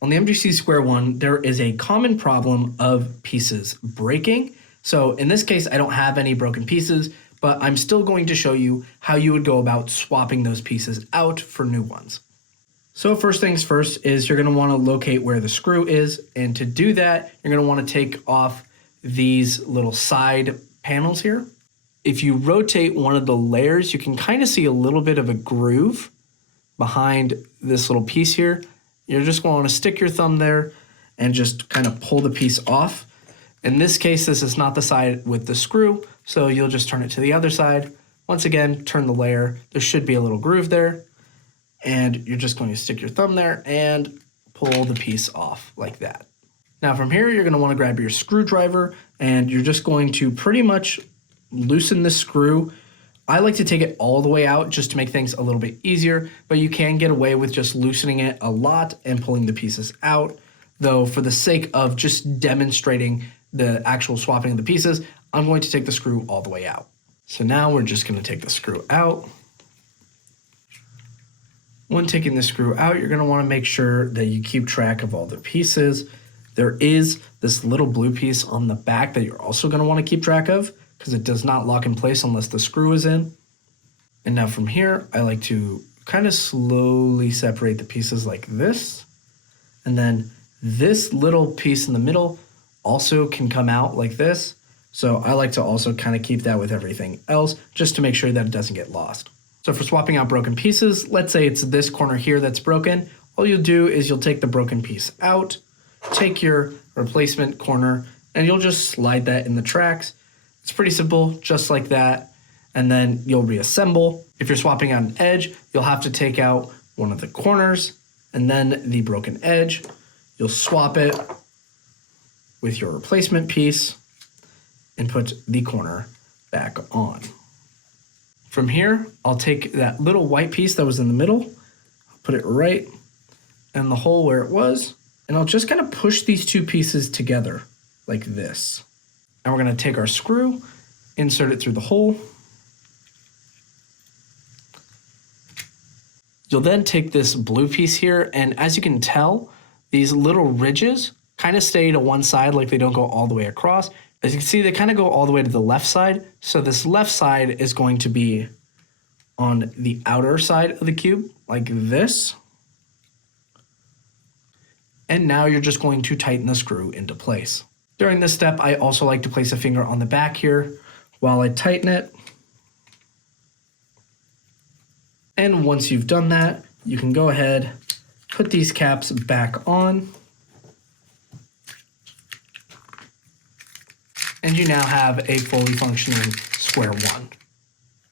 On the MGC Square-1, there is a common problem of pieces breaking. So in this case, I don't have any broken pieces, but I'm still going to show you how you would go about swapping those pieces out for new ones. So first things first is you're going to want to locate where the screw is. And to do that, you're going to want to take off these little side panels here. If you rotate one of the layers, you can kind of see a little bit of a groove behind this little piece here. You're just going to want to stick your thumb there and just kind of pull the piece off. In this case, this is not the side with the screw, so you'll just turn it to the other side. Once again, turn the layer. There should be a little groove there, and you're just going to stick your thumb there and pull the piece off like that. Now from here, you're going to want to grab your screwdriver, and you're just going to pretty much loosen the screw. I like to take it all the way out just to make things a little bit easier, but you can get away with just loosening it a lot and pulling the pieces out. Though for the sake of just demonstrating the actual swapping of the pieces, I'm going to take the screw all the way out. So now we're just going to take the screw out. When taking the screw out, you're going to want to make sure that you keep track of all the pieces. There is this little blue piece on the back that you're also going to want to keep track of, because it does not lock in place unless the screw is in. And now from here, I like to kind of slowly separate the pieces like this. And then this little piece in the middle also can come out like this. So I like to also kind of keep that with everything else just to make sure that it doesn't get lost. So for swapping out broken pieces, let's say it's this corner here that's broken. All you'll do is you'll take the broken piece out, take your replacement corner, and you'll just slide that in the tracks. It's pretty simple, just like that, and then you'll reassemble. If you're swapping out an edge, you'll have to take out one of the corners and then the broken edge. You'll swap it with your replacement piece and put the corner back on. From here, I'll take that little white piece that was in the middle, put it right in the hole where it was, and I'll just kind of push these two pieces together like this. And we're going to take our screw, insert it through the hole. You'll then take this blue piece here, and as you can tell, these little ridges kind of stay to one side, like they don't go all the way across. As you can see, they kind of go all the way to the left side. So this left side is going to be on the outer side of the cube, like this. And now you're just going to tighten the screw into place. During this step, I also like to place a finger on the back here while I tighten it. And once you've done that, you can go ahead, put these caps back on. And you now have a fully functioning Square-1.